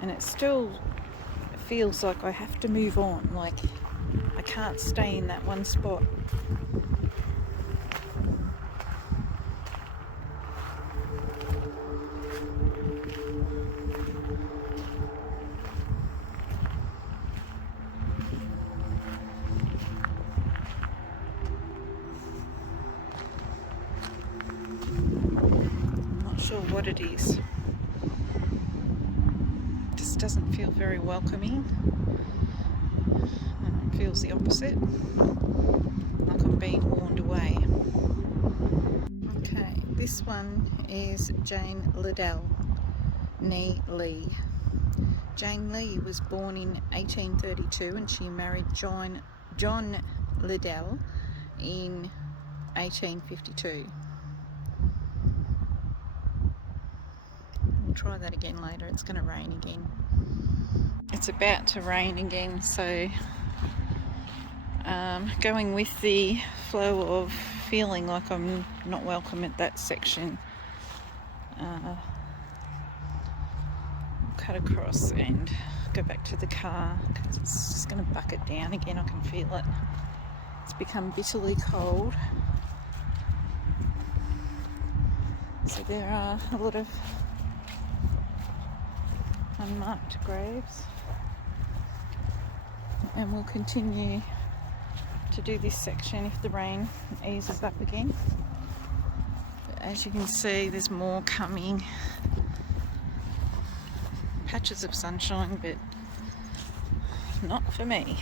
And it still feels like I have to move on, like I can't stay in that one spot. I'm not sure what it is. It just doesn't feel very welcoming. It feels the opposite, like I'm being warned away. Okay, this one is Jane Liddell, nee Lee. Jane Lee was born in 1832 and she married John Liddell in 1852. We'll try that again later. It's going to rain again. It's about to rain again, so going with the flow of feeling like I'm not welcome at that section. Cut across and go back to the car because it's just going to bucket down again. I can feel it. It's become bitterly cold. So there are a lot of unmarked graves, and we'll continue to do this section if the rain eases up again. But as you can see, there's more coming. Patches of sunshine, but not for me.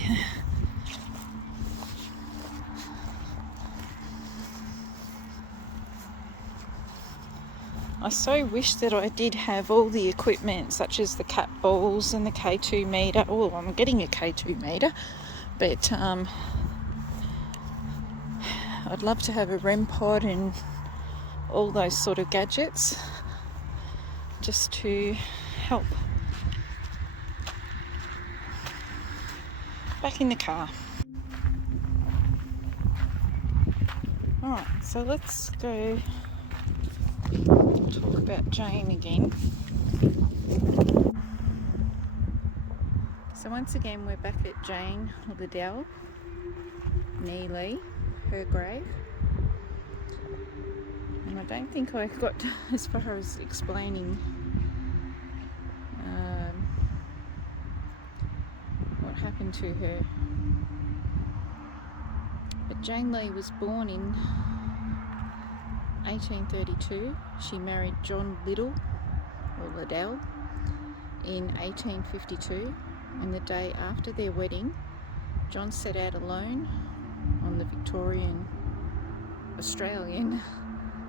I so wish that I did have all the equipment, such as the cat balls and the K2 meter. Oh, I'm getting a K2 meter, but I'd love to have a REM pod and all those sort of gadgets just to help. Back in the car. Alright, so let's go talk about Jane again. So once again we're back at Jane Liddell, nee Lee, her grave. And I don't think I got as far as explaining what happened to her. But Jane Lee was born in 1832. She married John Liddell in 1852, and the day after their wedding, John set out alone on the Australian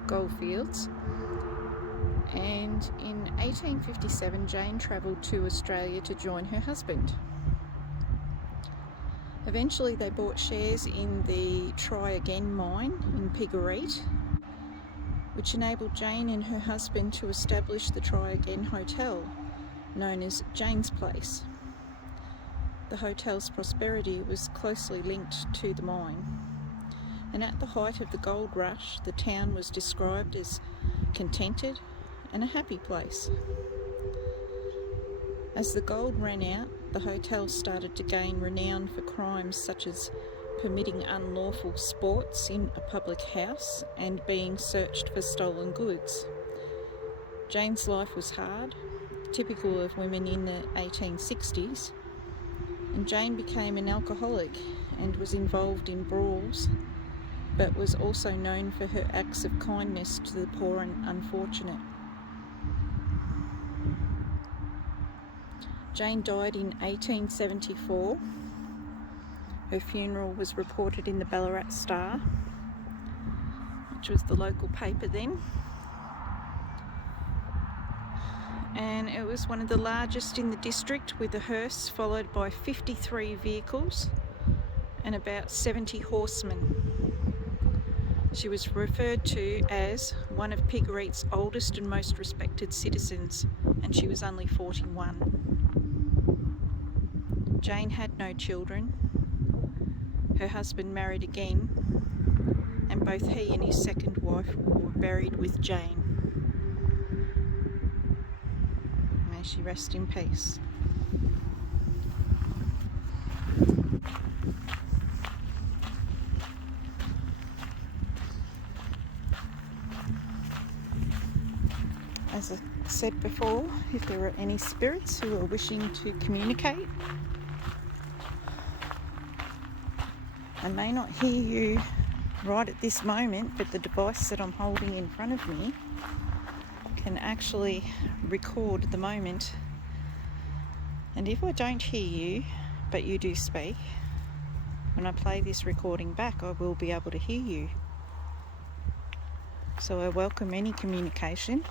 goldfields. And in 1857, Jane travelled to Australia to join her husband. Eventually they bought shares in the Try Again mine in Piggereet, which enabled Jane and her husband to establish the Try Again Hotel, known as Jane's Place. The hotel's prosperity was closely linked to the mine, and at the height of the gold rush, the town was described as contented and a happy place. As the gold ran out, the hotel started to gain renown for crimes such as permitting unlawful sports in a public house and being searched for stolen goods. Jane's life was hard, typical of women in the 1860s, and Jane became an alcoholic and was involved in brawls, but was also known for her acts of kindness to the poor and unfortunate. Jane died in 1874. Her funeral was reported in the Ballarat Star, which was the local paper then. And it was one of the largest in the district, with a hearse followed by 53 vehicles and about 70 horsemen. She was referred to as one of Piggereet's oldest and most respected citizens, and she was only 41. Jane had no children. Her husband married again, and both he and his second wife were buried with Jane. May she rest in peace. As I said before, if there are any spirits who are wishing to communicate, I may not hear you right at this moment, but the device that I'm holding in front of me can actually record the moment. And if I don't hear you, but you do speak, when I play this recording back, I will be able to hear you. So I welcome any communication.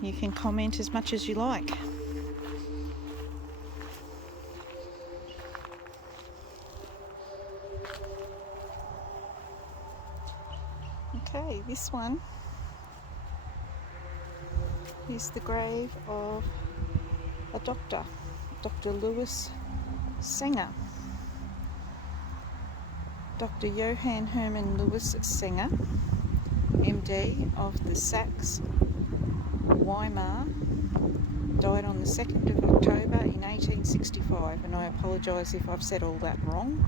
You can comment as much as you like. Okay, this one is the grave of a doctor, Dr. Louis Sanger. Dr. Johann Hermann Louis Sanger, MD of the Sachs, Weimar, died on the 2nd of October in 1865, and I apologise if I've said all that wrong.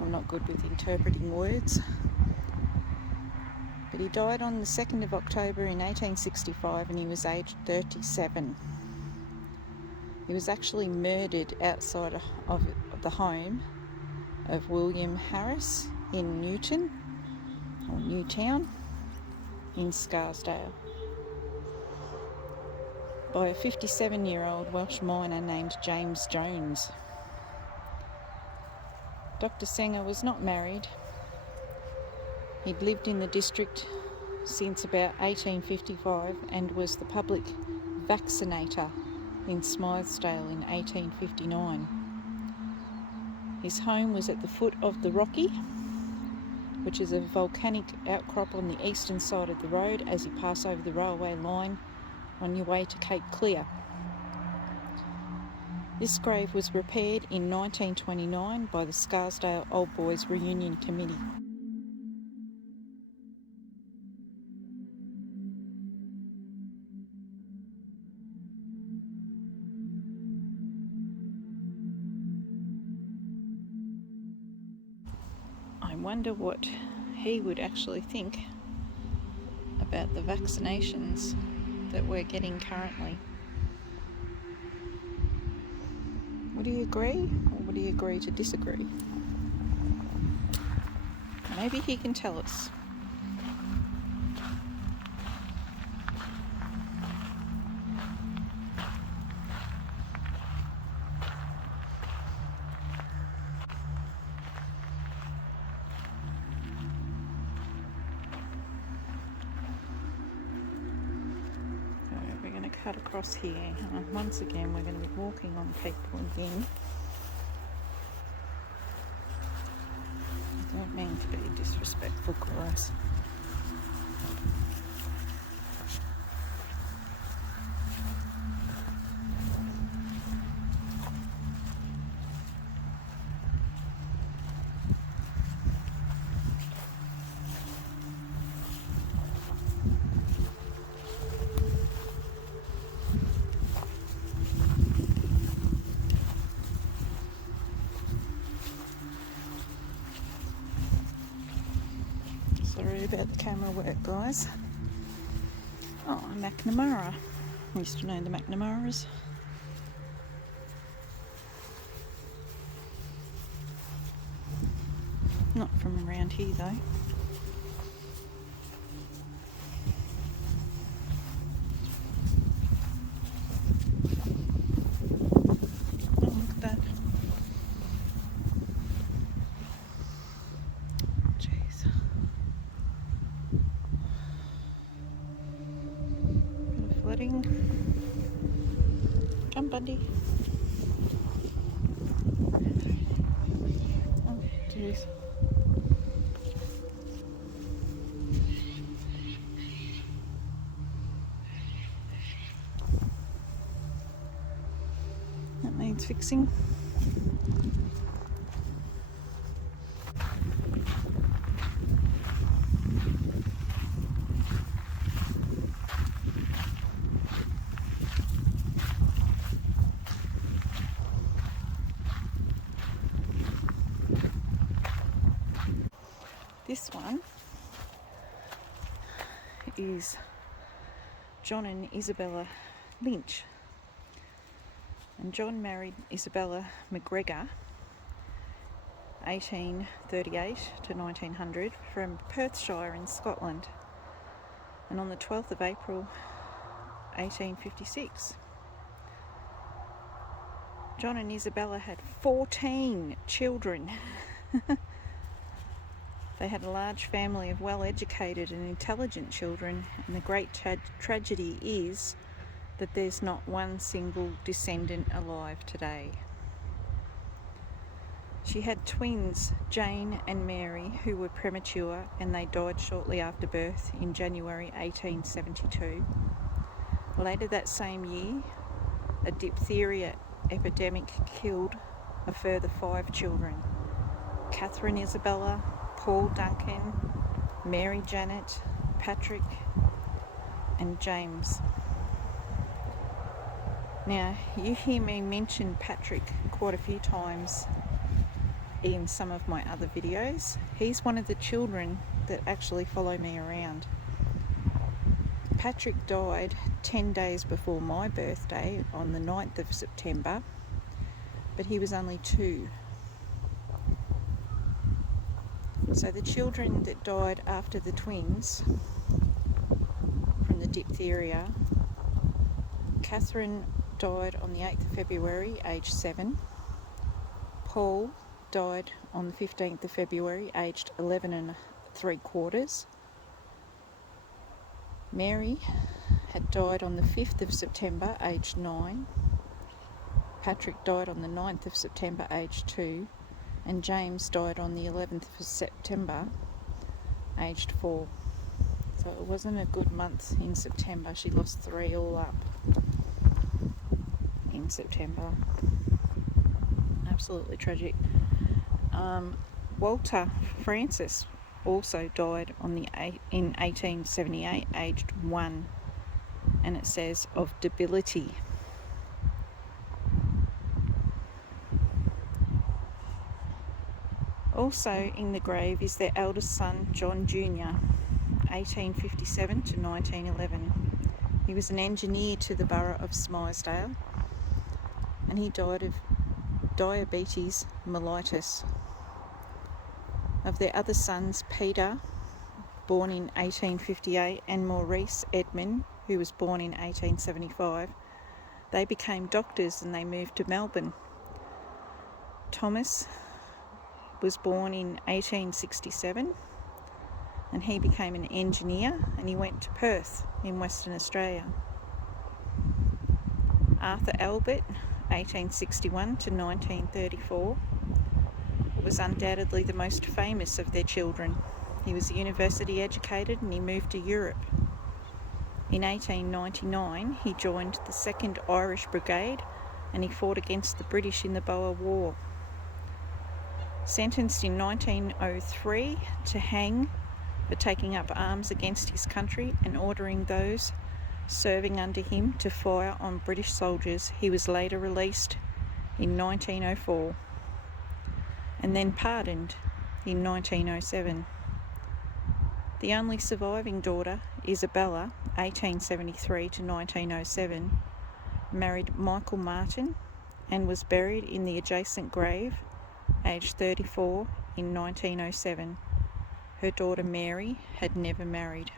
I'm not good with interpreting words. But he died on the 2nd of October in 1865 and he was aged 37. He was actually murdered outside of the home of William Harris in Newtown in Scarsdale by a 57-year-old Welsh miner named James Jones. Dr. Sanger was not married. He'd lived in the district since about 1855 and was the public vaccinator in Smythesdale in 1859. His home was at the foot of the Rocky, which is a volcanic outcrop on the eastern side of the road as you pass over the railway line on your way to Cape Clear. This grave was repaired in 1929 by the Scarsdale Old Boys Reunion Committee. I wonder what he would actually think about the vaccinations that we're getting currently. Would he agree, or would he agree to disagree? Maybe he can tell us. Cut across here. Once again, we're going to be walking on people again. I don't mean to be disrespectful, guys. Sorry about the camera work, guys. Oh, McNamara. I used to know the McNamaras. Not from around here though. Oh, look at that. Jeez. Bit of flooding. Come, Bundy. Oh, jeez. That needs fixing. This one is John and Isabella Lynch. And John married Isabella McGregor 1838 to 1900 from Perthshire in Scotland, and on the 12th of April 1856. John and Isabella had 14 children. They had a large family of well-educated and intelligent children, and the great tragedy is that there's not one single descendant alive today. She had twins, Jane and Mary, who were premature, and they died shortly after birth in January 1872. Later that same year, a diphtheria epidemic killed a further 5 children: Catherine Isabella, Paul Duncan, Mary Janet, Patrick and James. Now, you hear me mention Patrick quite a few times in some of my other videos. He's one of the children that actually follow me around. Patrick died 10 days before my birthday on the 9th of September, but he was only 2. So the children that died after the twins from the diphtheria: Catherine died on the 8th of February, aged 7. Paul died on the 15th of February, aged 11 3/4. Mary had died on the 5th of September, aged 9. Patrick died on the 9th of September, aged 2. And James died on the 11th of September, aged 4. So it wasn't a good month in September. She lost 3 all up in September. Absolutely tragic. Walter Francis also died in 1878, aged 1, and it says of debility. Also in the grave is their eldest son, John Jr., 1857 to 1911. He was an engineer to the borough of Smearsdale, and he died of diabetes mellitus. Of their other sons, Peter, born in 1858, and Maurice Edmund, who was born in 1875, they became doctors and they moved to Melbourne. Thomas was born in 1867, and he became an engineer, and he went to Perth in Western Australia. Arthur Albert, 1861 to 1934, was undoubtedly the most famous of their children. He was university educated and he moved to Europe. In 1899 he joined the 2nd Irish Brigade and he fought against the British in the Boer War. Sentenced in 1903 to hang for taking up arms against his country and ordering those serving under him to fire on British soldiers, he was later released in 1904 and then pardoned in 1907. The only surviving daughter, Isabella, 1873 to 1907, married Michael Martin and was buried in the adjacent grave, aged 34, in 1907. Her daughter Mary had never married.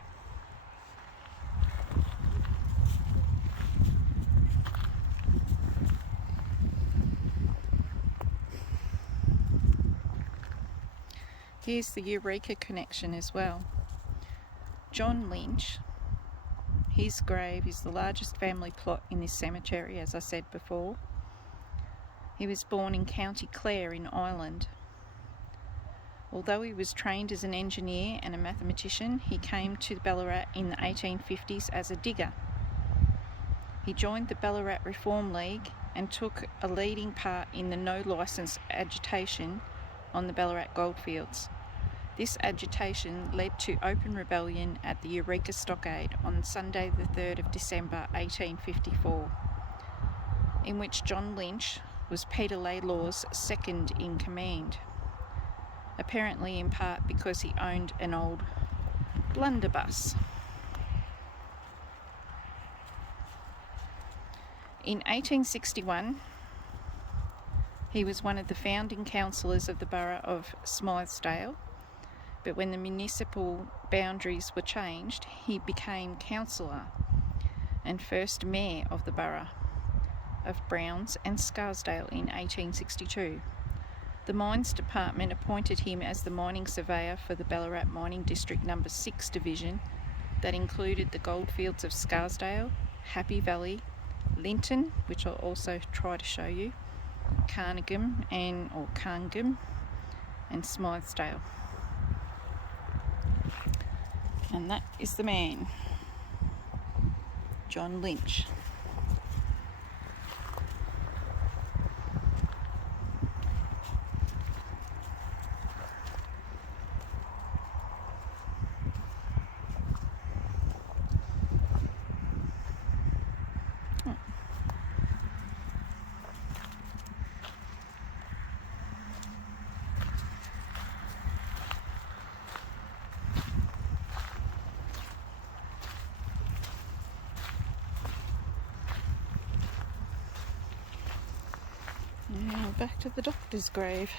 Here's the Eureka connection as well. John Lynch, his grave is the largest family plot in this cemetery, as I said before. He was born in County Clare in Ireland. Although he was trained as an engineer and a mathematician, he came to Ballarat in the 1850s as a digger. He joined the Ballarat Reform League and took a leading part in the no licence agitation on the Ballarat goldfields. This agitation led to open rebellion at the Eureka Stockade on Sunday the 3rd of December 1854, in which John Lynch was Peter Laylaw's second in command. apparently in part because he owned an old blunderbuss. In 1861, he was one of the founding councillors of the borough of Smythesdale, but when the municipal boundaries were changed, he became councillor and first mayor of the borough of Browns and Scarsdale in 1862. The Mines Department appointed him as the mining surveyor for the Ballarat Mining District No. 6 Division that included the goldfields of Scarsdale, Happy Valley, Linton, which I'll also try to show you, Carnarvon and Smythesdale. And that is the man, John Lynch. Now back to the doctor's grave.